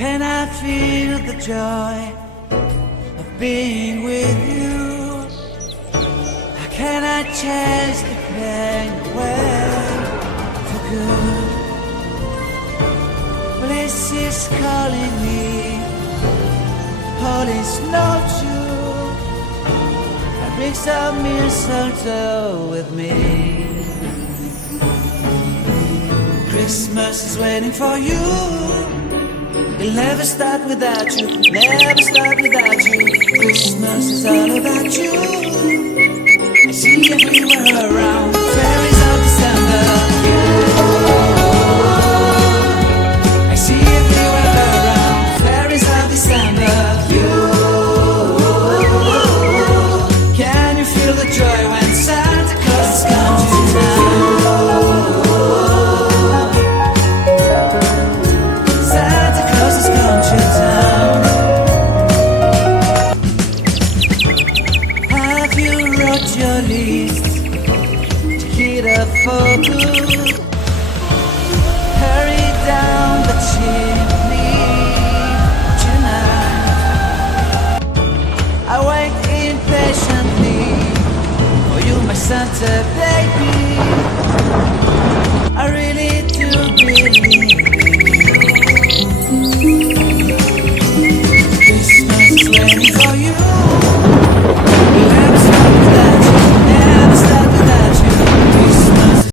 Can I feel the joy of being with you? How can I chase the pain away for good? Bliss is calling me, all is not true. I bring some mistletoe with me. Christmas is waiting for you. It'll never start without you, never start without you. Christmas is all about you. I see everywhere around, fairies of December. I see everywhere around, fairies of December. Can you feel the joy when Santa Claus comes to town? Have you wrote your list to hit a for good? Hurry down the chimney tonight. I wait impatiently for you, my Santa baby. I really